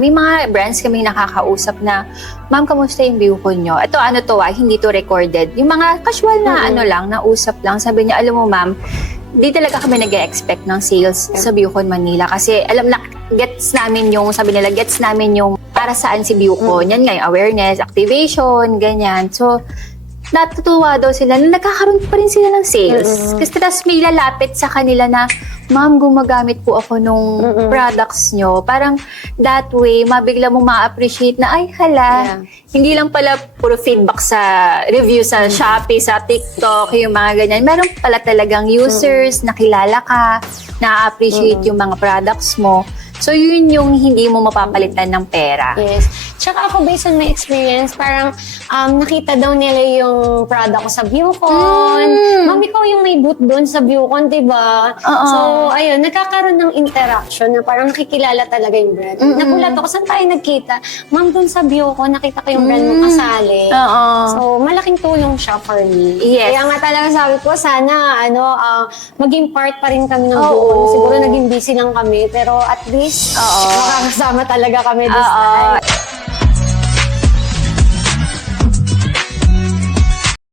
May mga brands kami nakakausap na, ma'am, kamusta yung Viewcon nyo? Ito, hindi to recorded. Yung mga casual na na usap lang. Sabi niya, alam mo ma'am, di talaga kami nag-expect ng sales sa Viewcon Manila. Kasi gets namin yung para saan si Viewcon. Yan nga, yung awareness, activation, ganyan. So, natutuwa daw sila na nagkakaroon pa rin sila ng sales. Kasi tapos may lalapit sa kanila na, ma'am, gumagamit po ako nung products nyo. Parang that way, mabigla mo ma-appreciate na, ay hala, hindi lang pala puro feedback sa review sa Shopee, sa TikTok, yung mga ganyan. Meron pala talagang users, nakilala ka, na-appreciate yung mga products mo. So, yun yung hindi mo mapapalitan ng pera. Yes. Tsaka ako, based on my experience, parang nakita daw nila yung product ko sa Viewcon. Ma'am, ikaw yung may booth doon sa Viewcon, diba? So, ayun, nagkakaroon ng interaction na parang nakikilala talaga yung brand. Nagulat ako, saan tayo nagkita? Ma'am, doon sa Viewcon, nakita ko yung brand mo kasali. So, malaking tulong siya for me. Yes. Kaya nga talaga sabi ko, sana, maging part pa rin kami ng Viewcon. Siguro naging busy lang kami, pero at least, makakasama talaga kami this time.